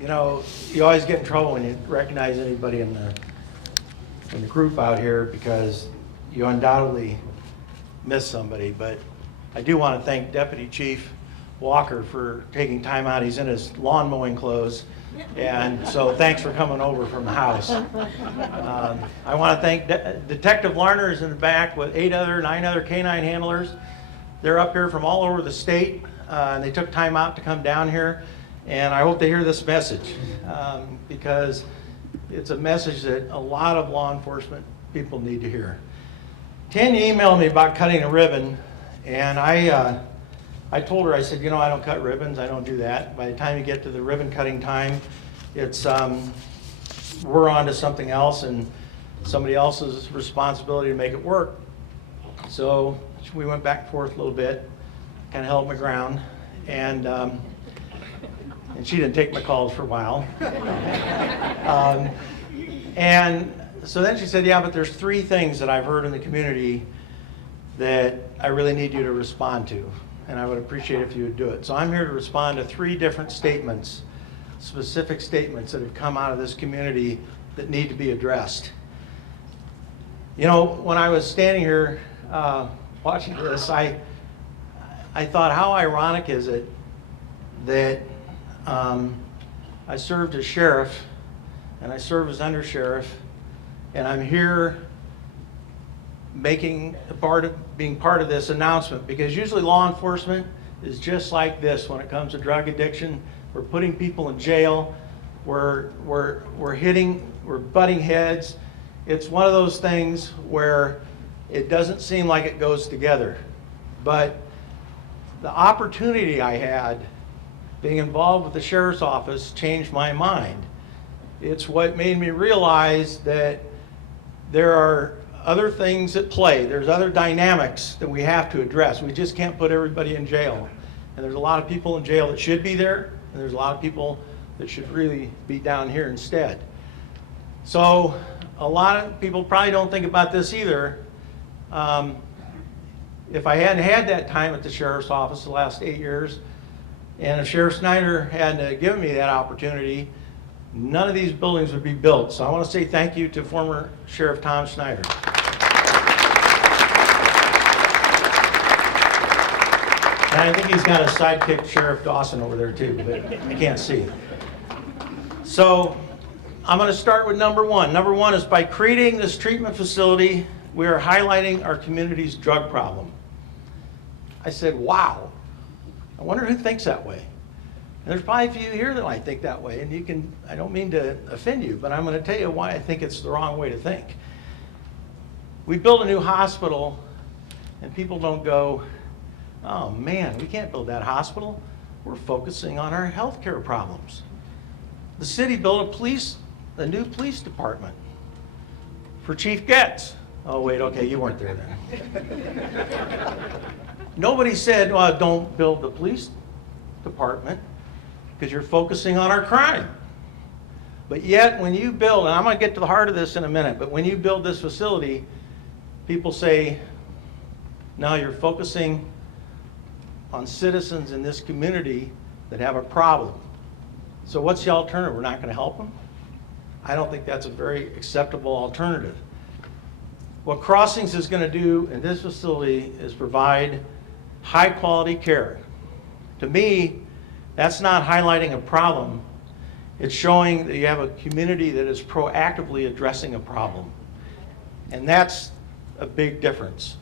You know, you always get in trouble when you recognize anybody in the group out here because you undoubtedly miss somebody. But I do want to thank Deputy Chief Walker for taking time out. He's in his lawn mowing clothes. And so thanks for coming over from the house. I want to thank Detective Larner is in the back with 9 other canine handlers. They're up here from all over the state. And they took time out to come down here. And I hope they hear this message because it's a message that a lot of law enforcement people need to hear. Tanya emailed me about cutting a ribbon, and I told her, I said, you know, I don't cut ribbons, I don't do that. By the time you get to the ribbon cutting time, it's we're on to something else and somebody else's responsibility to make it work. So we went back and forth a little bit, kind of held my ground, and she didn't take my calls for a while. And so then she said, yeah, but there's 3 things that I've heard in the community that I really need you to respond to. And I would appreciate if you would do it. So I'm here to respond to 3 different statements, specific statements that have come out of this community that need to be addressed. You know, when I was standing here watching this, I thought, how ironic is it that I served as sheriff and I served as undersheriff, and I'm here being part of this announcement, because usually law enforcement is just like this when it comes to drug addiction. We're putting people in jail, we're butting heads. It's one of those things where it doesn't seem like it goes together. But the opportunity I had being involved with the sheriff's office changed my mind. It's what made me realize that there are other things at play. There's other dynamics that we have to address. We just can't put everybody in jail. And there's a lot of people in jail that should be there, and there's a lot of people that should really be down here instead. So a lot of people probably don't think about this either. If I hadn't had that time at the sheriff's office the last 8 years, and if Sheriff Snyder hadn't given me that opportunity, none of these buildings would be built. So I want to say thank you to former Sheriff Tom Snyder. And I think he's got a sidekick, Sheriff Dawson, over there too, but I can't see. So I'm going to start with number 1. Number 1 is by creating this treatment facility, we are highlighting our community's drug problem. I said, wow. I wonder who thinks that way. And there's probably a few here that might think that way, and I don't mean to offend you, but I'm going to tell you why I think it's the wrong way to think. We build a new hospital, and people don't go, oh man, we can't build that hospital. We're focusing on our healthcare problems. The city built a new police department for Chief Getz. Oh wait, okay, you weren't there then. Nobody said, well, don't build the police department because you're focusing on our crime. But yet when you build, and I'm going to get to the heart of this in a minute, but when you build this facility, people say, no, you're focusing on citizens in this community that have a problem. So what's the alternative? We're not going to help them? I don't think that's a very acceptable alternative. What Crossings is going to do in this facility is provide high quality care. To me, that's not highlighting a problem. It's showing that you have a community that is proactively addressing a problem. And that's a big difference.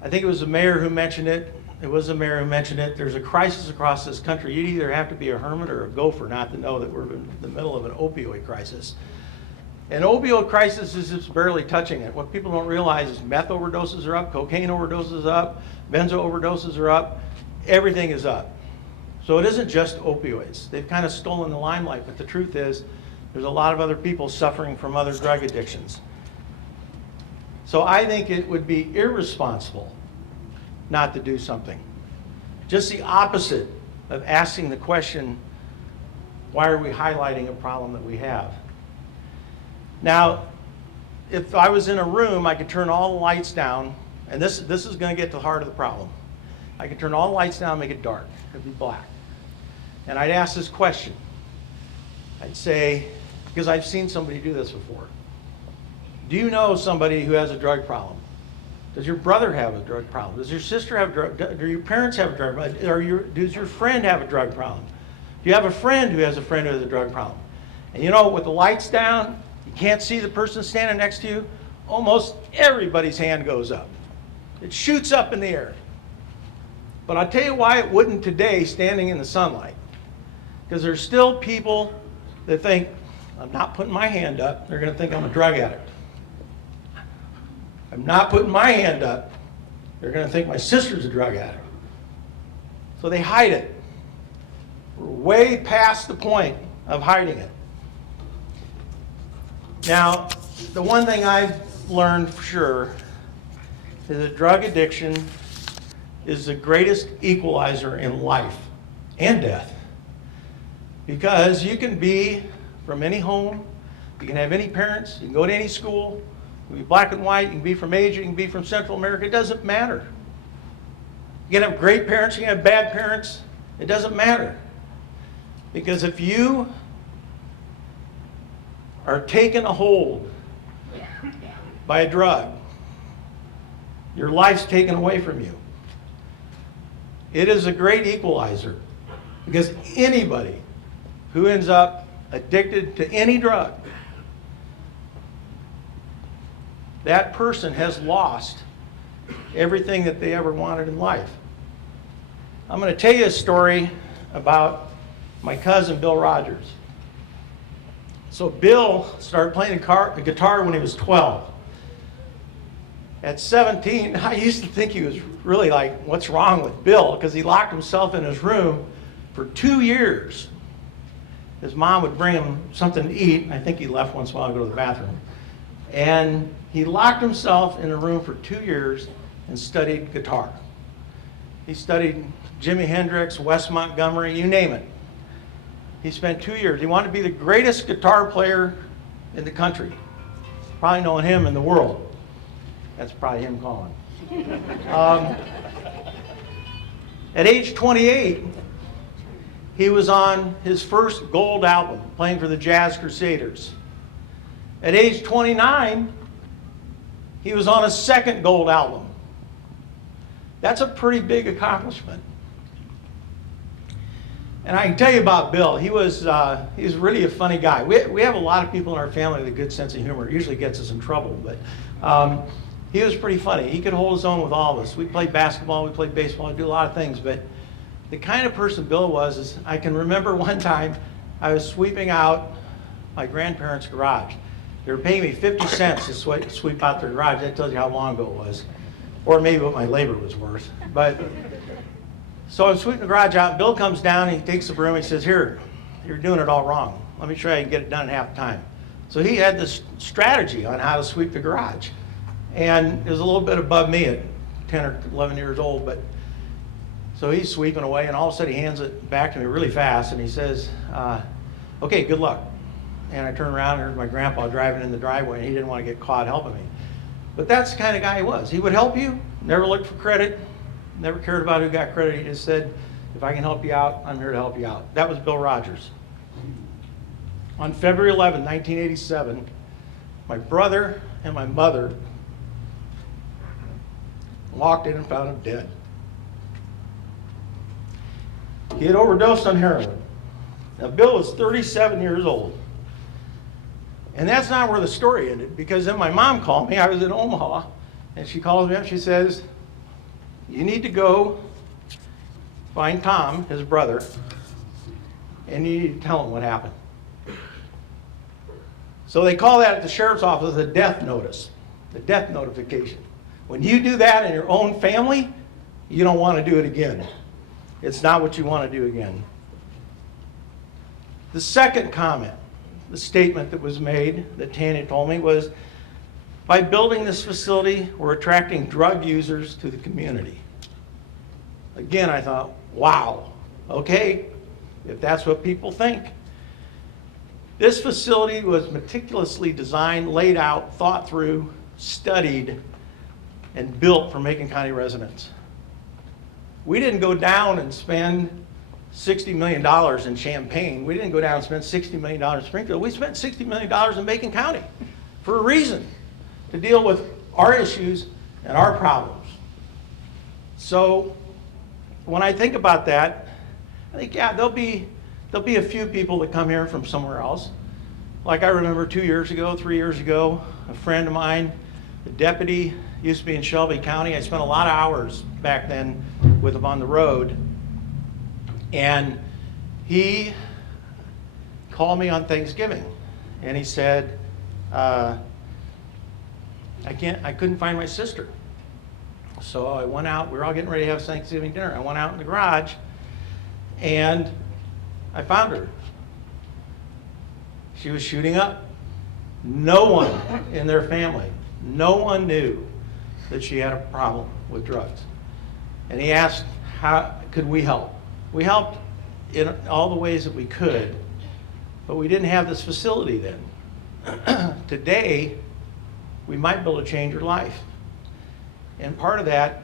I think it was the mayor who mentioned it. It was the mayor who mentioned it. There's a crisis across this country. You either have to be a hermit or a gopher not to know that we're in the middle of an opioid crisis. And opioid crisis is just barely touching it. What people don't realize is meth overdoses are up, cocaine overdoses are up, benzo overdoses are up, everything is up. So it isn't just opioids. They've kind of stolen the limelight, but the truth is there's a lot of other people suffering from other drug addictions. So I think it would be irresponsible not to do something. Just the opposite of asking the question, why are we highlighting a problem that we have? Now, if I was in a room, I could turn all the lights down, and this is going to get to the heart of the problem. I could turn all the lights down and make it dark. It'd be black. And I'd ask this question. I'd say, because I've seen somebody do this before. Do you know somebody who has a drug problem? Does your brother have a drug problem? Does your sister have a drug? Do your parents have a drug problem? Does your friend have a drug problem? Do you have a friend who has a friend who has a drug problem? And you know, with the lights down, you can't see the person standing next to you, almost everybody's hand goes up. It shoots up in the air. But I'll tell you why it wouldn't today, standing in the sunlight. Because there's still people that think, I'm not putting my hand up, they're going to think I'm a drug addict. I'm not putting my hand up, they're going to think my sister's a drug addict. So they hide it. We're way past the point of hiding it. Now, the one thing I've learned for sure is that drug addiction is the greatest equalizer in life and death. Because you can be from any home, you can have any parents, you can go to any school, you can be black and white, you can be from Asia, you can be from Central America, it doesn't matter. You can have great parents, you can have bad parents, it doesn't matter. Because if you are taken a hold by a drug, your life's taken away from you. It is a great equalizer because anybody who ends up addicted to any drug, that person has lost everything that they ever wanted in life. I'm going to tell you a story about my cousin Bill Rogers. So Bill started playing the guitar when he was 12. At 17, I used to think he was really like, what's wrong with Bill? Because he locked himself in his room for 2 years. His mom would bring him something to eat. And I think he left once in a while to go to the bathroom. And he locked himself in a room for 2 years and studied guitar. He studied Jimi Hendrix, Wes Montgomery, you name it. He spent 2 years. He wanted to be the greatest guitar player in the country. Probably knowing him in the world. That's probably him calling. At age 28, he was on his first gold album, playing for the Jazz Crusaders. At age 29, he was on his second gold album. That's a pretty big accomplishment. And I can tell you about Bill. He was really a funny guy. We have a lot of people in our family with a good sense of humor. It usually gets us in trouble, but he was pretty funny. He could hold his own with all of us. We played basketball, we played baseball, we do a lot of things, but the kind of person Bill was is, I can remember one time I was sweeping out my grandparents' garage. They were paying me 50 cents to sweep out their garage. That tells you how long ago it was, or maybe what my labor was worth. But so I'm sweeping the garage out, and Bill comes down, and he takes the broom, and he says, here, you're doing it all wrong. Let me try and get it done in half the time. So he had this strategy on how to sweep the garage. And it was a little bit above me at 10 or 11 years old, but so he's sweeping away, and all of a sudden he hands it back to me really fast, and he says, okay, good luck. And I turned around and heard my grandpa driving in the driveway, and he didn't want to get caught helping me. But that's the kind of guy he was. He would help you, never looked for credit, never cared about who got credit. He just said, if I can help you out, I'm here to help you out. That was Bill Rogers. On February 11, 1987, my brother and my mother walked in and found him dead. He had overdosed on heroin. Now, Bill was 37 years old. And that's not where the story ended, because then my mom called me. I was in Omaha, and she calls me up. She says, you need to go find Tom, his brother, and you need to tell him what happened. So they call that at the sheriff's office a death notice, the death notification. When you do that in your own family, you don't want to do it again. It's not what you want to do again. The second comment, the statement that was made, that Tanya told me, was, by building this facility, we're attracting drug users to the community. Again, I thought, wow, okay, if that's what people think. This facility was meticulously designed, laid out, thought through, studied, and built for Macon County residents. We didn't go down and spend $60 million in Champaign. We didn't go down and spend $60 million in Springfield. We spent $60 million in Macon County for a reason, to deal with our issues and our problems. So when I think about that, I think, yeah, there'll be a few people that come here from somewhere else. Like I remember 2 years ago, 3 years ago, a friend of mine, the deputy, used to be in Shelby County. I spent a lot of hours back then with him on the road. And he called me on Thanksgiving, and he said, I couldn't find my sister. So I went out, we were all getting ready to have Thanksgiving dinner. I went out in the garage, and I found her. She was shooting up. No one in their family, no one knew that she had a problem with drugs. And he asked, how could we help? We helped in all the ways that we could, but we didn't have this facility then. Today, we might be able to change her life. And part of that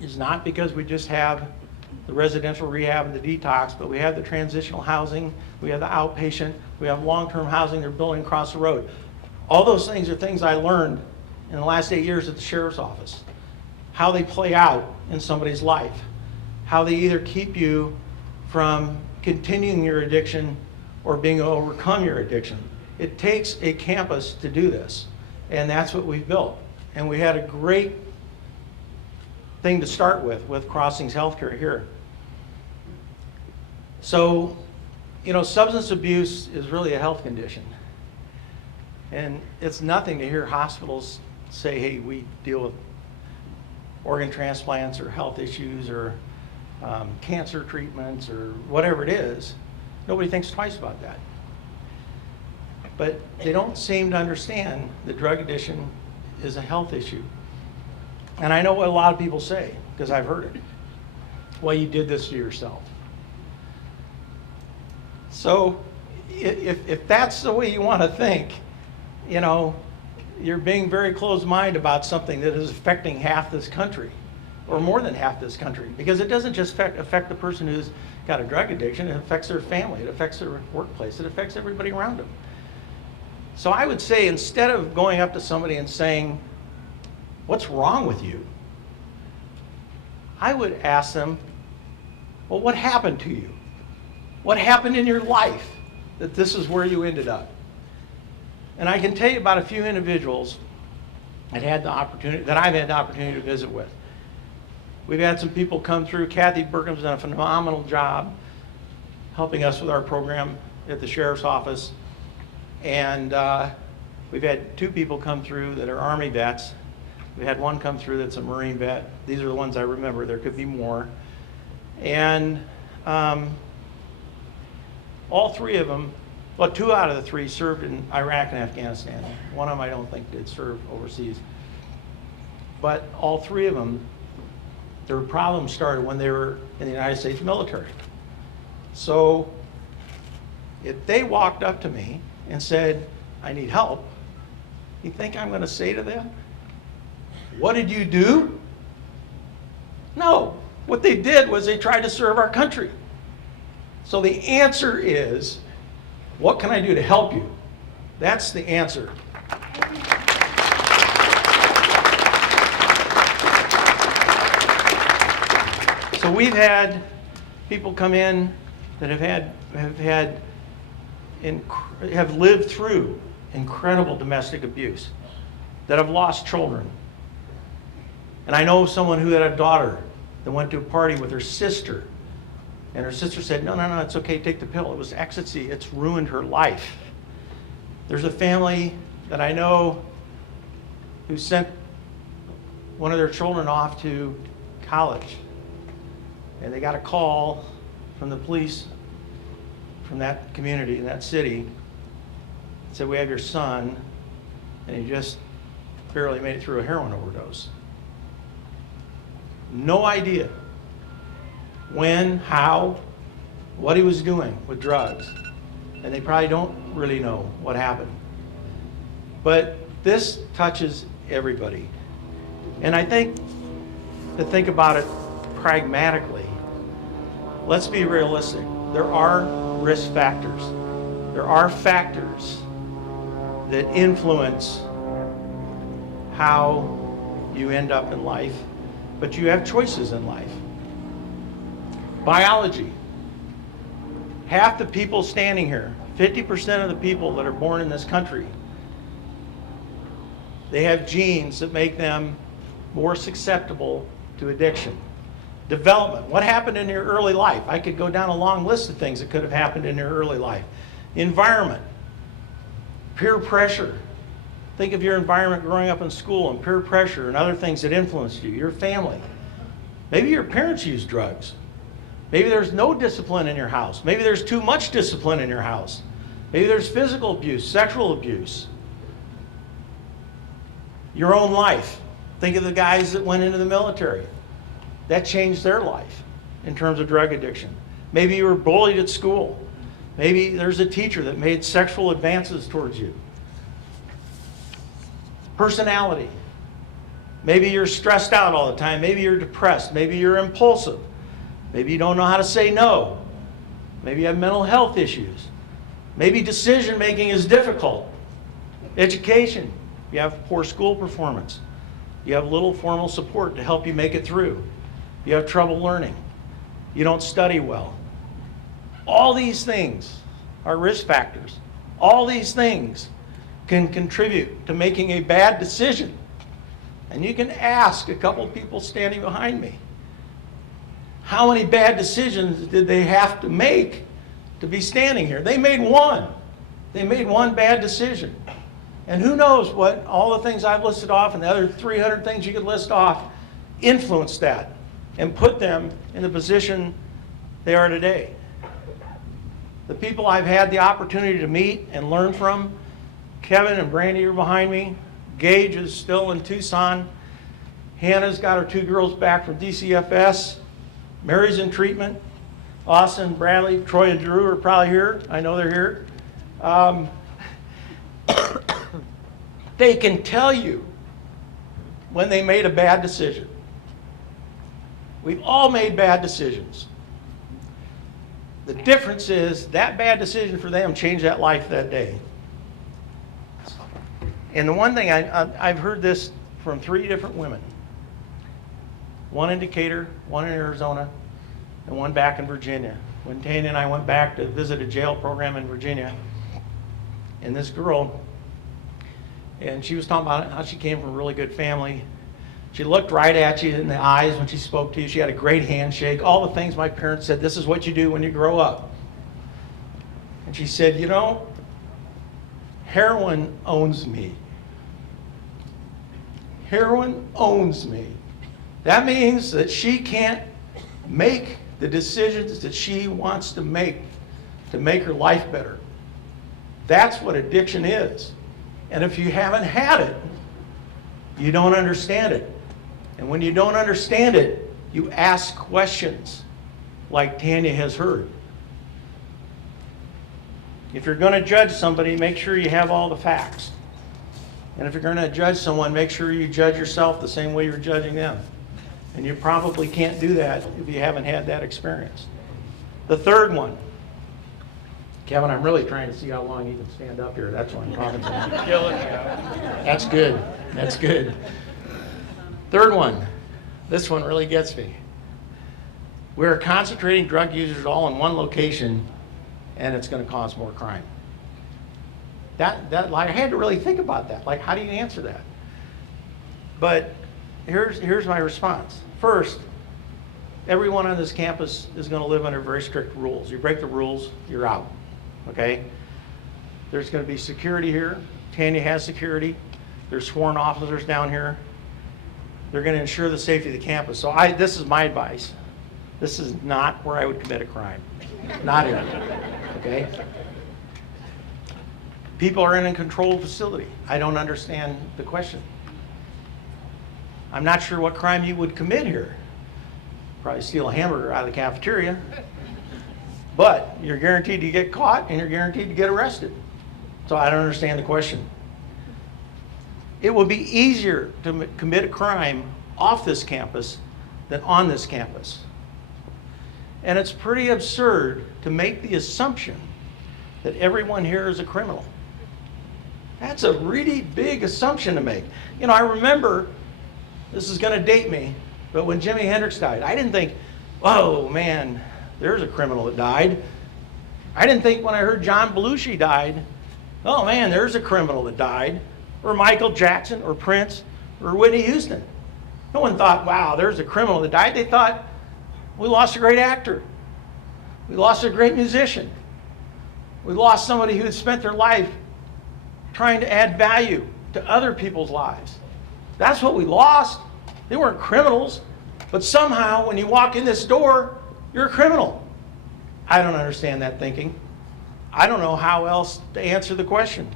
is not because we just have the residential rehab and the detox, but we have the transitional housing, we have the outpatient, we have long-term housing they're building across the road. All those things are things I learned in the last 8 years at the sheriff's office. How they play out in somebody's life. How they either keep you from continuing your addiction or being able to overcome your addiction. It takes a campus to do this, and that's what we've built. And we had a great thing to start with Crossings Healthcare here. So, you know, substance abuse is really a health condition. And it's nothing to hear hospitals say, hey, we deal with organ transplants or health issues or cancer treatments or whatever it is. Nobody thinks twice about that. But they don't seem to understand that drug addiction is a health issue. And I know what a lot of people say, because I've heard it. Well, you did this to yourself. So if that's the way you want to think, you know, you're being very closed-minded about something that is affecting half this country, or more than half this country, because it doesn't just affect the person who's got a drug addiction, it affects their family, it affects their workplace, it affects everybody around them. So I would say, instead of going up to somebody and saying, what's wrong with you? I would ask them, well, what happened to you? What happened in your life that this is where you ended up? And I can tell you about a few individuals that I've had the opportunity to visit with. We've had some people come through. Kathy Burkham's done a phenomenal job helping us with our program at the sheriff's office. And we've had 2 people come through that are Army vets. We had one come through that's a Marine vet. These are the ones I remember. There could be more. And all 3 of them, well, 2 out of the 3 served in Iraq and Afghanistan. One of them I don't think did serve overseas. But all 3 of them, their problems started when they were in the United States military. So if they walked up to me and said, I need help, you think I'm going to say to them, what did you do? No. What they did was they tried to serve our country. So the answer is, what can I do to help you? That's the answer. So we've had people come in that have lived through incredible domestic abuse, that have lost children. And I know someone who had a daughter that went to a party with her sister, and her sister said, no, it's okay, take the pill. It was ecstasy, it's ruined her life. There's a family that I know who sent one of their children off to college, and they got a call from the police from that community, in that city, said, we have your son, and he just barely made it through a heroin overdose. No idea when, how, what he was doing with drugs. And they probably don't really know what happened. But this touches everybody. And I think, to think about it pragmatically, let's be realistic. There are risk factors. There are factors that influence how you end up in life, but you have choices in life. Biology. Half the people standing here, 50% of the people that are born in this country, they have genes that make them more susceptible to addiction. Development. What happened in your early life? I could go down a long list of things that could have happened in your early life. Environment. Peer pressure. Think of your environment growing up in school and peer pressure and other things that influenced you. Your family. Maybe your parents used drugs. Maybe there's no discipline in your house. Maybe there's too much discipline in your house. Maybe there's physical abuse, sexual abuse. Your own life. Think of the guys that went into the military. That changed their life in terms of drug addiction. Maybe you were bullied at school. Maybe there's a teacher that made sexual advances towards you. Personality. Maybe you're stressed out all the time. Maybe you're depressed. Maybe you're impulsive. Maybe you don't know how to say no. Maybe you have mental health issues. Maybe decision making is difficult. Education. You have poor school performance. You have little formal support to help you make it through. You have trouble learning. You don't study well. All these things are risk factors. All these things can contribute to making a bad decision. And you can ask a couple people standing behind me, how many bad decisions did they have to make to be standing here? They made one. They made one bad decision. And who knows what all the things I've listed off and the other 300 things you could list off influenced that and put them in the position they are today. The people I've had the opportunity to meet and learn from, Kevin and Brandy are behind me. Gage is still in Tucson. Hannah's got her 2 girls back from DCFS. Mary's in treatment. Austin, Bradley, Troy, and Drew are probably here. I know they're here. They can tell you when they made a bad decision. We've all made bad decisions. The difference is that bad decision for them changed that life that day. And the one thing, I've heard this from 3 different women. One in Decatur, one in Arizona, and one back in Virginia. When Tanya and I went back to visit a jail program in Virginia, and this girl, and she was talking about how she came from a really good family. She looked right at you in the eyes when she spoke to you. She had a great handshake. All the things my parents said, this is what you do when you grow up. And she said, you know, heroin owns me. Heroin owns me. That means that she can't make the decisions that she wants to make her life better. That's what addiction is. And if you haven't had it, you don't understand it. And when you don't understand it, you ask questions like Tanya has heard. If you're going to judge somebody, make sure you have all the facts. And if you're going to judge someone, make sure you judge yourself the same way you're judging them. And you probably can't do that if you haven't had that experience. The third one. Kevin, I'm really trying to see how long you can stand up here. That's what I'm talking about. Killing you. That's good. That's good. Third one. This one really gets me. We're concentrating drug users all in one location, and it's going to cause more crime. Like, I had to really think about that. Like, how do you answer that? But here's my response. First, everyone on this campus is going to live under very strict rules. You break the rules, you're out. Okay? There's going to be security here. Tanya has security. There's sworn officers down here. They're going to ensure the safety of the campus. So this is my advice. This is not where I would commit a crime. Not here. Okay? People are in a controlled facility. I don't understand the question. I'm not sure what crime you would commit here. Probably steal a hamburger out of the cafeteria. But you're guaranteed to get caught and you're guaranteed to get arrested. So I don't understand the question. It would be easier to commit a crime off this campus than on this campus. And it's pretty absurd to make the assumption that everyone here is a criminal. That's a really big assumption to make. You know, I remember, this is going to date me, but when Jimi Hendrix died, I didn't think, oh man, there's a criminal that died. I didn't think when I heard John Belushi died, oh man, there's a criminal that died. Or Michael Jackson, or Prince, or Whitney Houston. No one thought, wow, there's a criminal that died. They thought, we lost a great actor. We lost a great musician. We lost somebody who had spent their life trying to add value to other people's lives. That's what we lost. They weren't criminals, but somehow when you walk in this door, you're a criminal. I don't understand that thinking. I don't know how else to answer the question.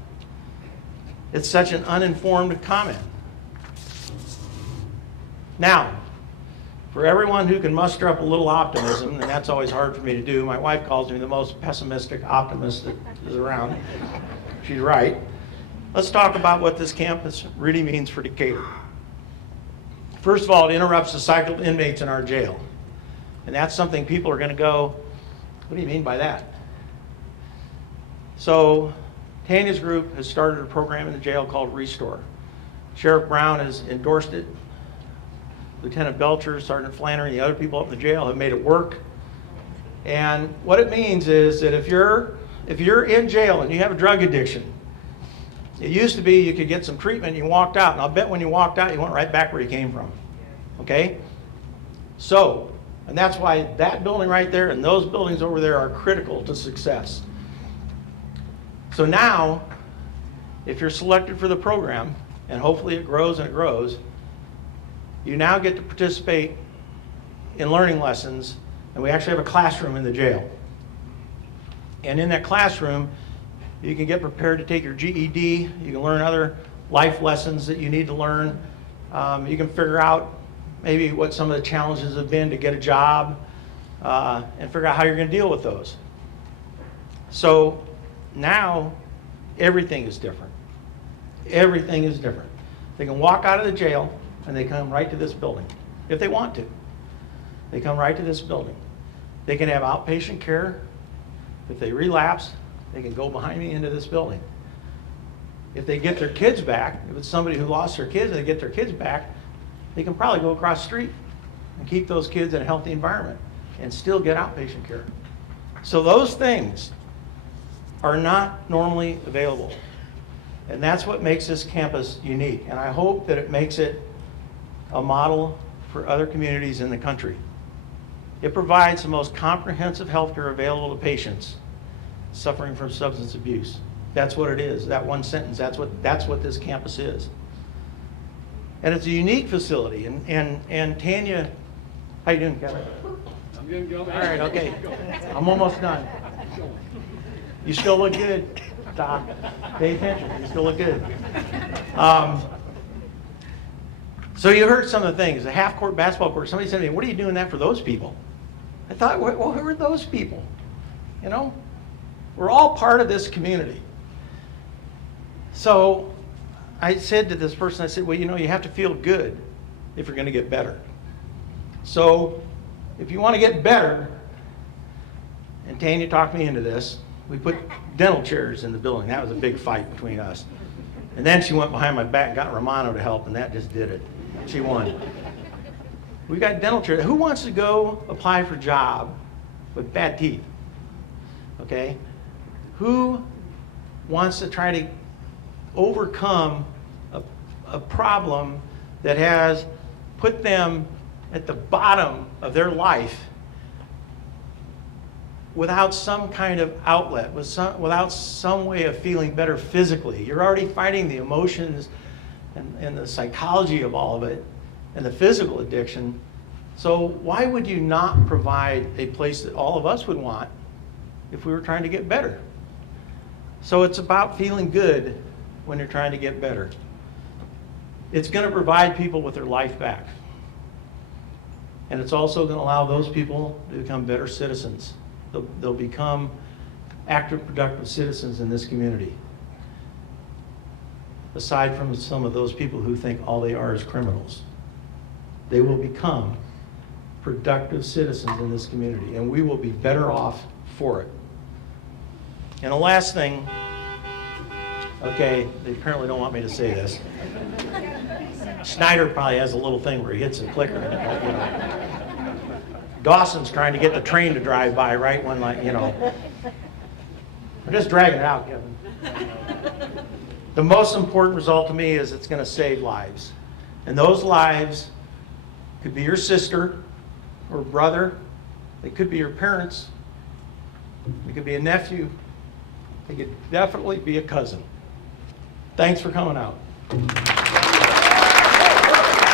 It's such an uninformed comment. Now, for everyone who can muster up a little optimism, and that's always hard for me to do, my wife calls me the most pessimistic optimist that is around. She's right. Let's talk about what this campus really means for Decatur. First of all, it interrupts the cycle of inmates in our jail. And that's something people are going to go, what do you mean by that? So, Tanya's group has started a program in the jail called Restore. Sheriff Brown has endorsed it. Lieutenant Belcher, Sergeant Flannery, the other people up in the jail have made it work. And what it means is that if you're in jail and you have a drug addiction, it used to be you could get some treatment and you walked out. And I'll bet when you walked out, you went right back where you came from. Okay? So, and that's why that building right there and those buildings over there are critical to success. So now, if you're selected for the program, and hopefully it grows and it grows, you now get to participate in learning lessons, and we actually have a classroom in the jail. And in that classroom, you can get prepared to take your GED, you can learn other life lessons that you need to learn. You can figure out maybe what some of the challenges have been to get a job, and figure out how you're going to deal with those. So now, everything is different. Everything is different. They can walk out of the jail and they come right to this building, if they want to. They come right to this building. They can have outpatient care. If they relapse, they can go behind me into this building. If they get their kids back, if it's somebody who lost their kids and they get their kids back, they can probably go across the street and keep those kids in a healthy environment and still get outpatient care. So those things are not normally available. And that's what makes this campus unique. And I hope that it makes it a model for other communities in the country. It provides the most comprehensive health care available to patients suffering from substance abuse. That's what it is, that one sentence, that's what this campus is. And it's a unique facility, and Tanya, how you doing, Kevin? I'm good, Joe. All right, okay. I'm almost done. You still look good, Doc. Pay attention, you still look good. So you heard some of the things, a half-court basketball court. Somebody said to me, what are you doing that for those people? I thought, well, who are those people? You know, we're all part of this community. So I said to this person, I said, well, you know, you have to feel good if you're going to get better. So if you want to get better, and Tanya talked me into this, we put dental chairs in the building. That was a big fight between us. And then she went behind my back and got Romano to help, and that just did it. She won. We got dental chairs. Who wants to go apply for a job with bad teeth? Okay? Who wants to try to overcome a problem that has put them at the bottom of their life without some kind of outlet, without some way of feeling better physically? You're already fighting the emotions and the psychology of all of it and the physical addiction. So why would you not provide a place that all of us would want if we were trying to get better? So it's about feeling good when you're trying to get better. It's going to provide people with their life back. And it's also going to allow those people to become better citizens. They'll become active, productive citizens in this community. Aside from some of those people who think all they are is criminals. They will become productive citizens in this community, and we will be better off for it. And the last thing, okay, they apparently don't want me to say this. Schneider probably has a little thing where he hits a clicker. You know. Dawson's trying to get the train to drive by right when, like, you know. We're just dragging it out, Kevin. The most important result to me is it's going to save lives. And those lives could be your sister or brother. They could be your parents. It could be a nephew. It could definitely be a cousin. Thanks for coming out.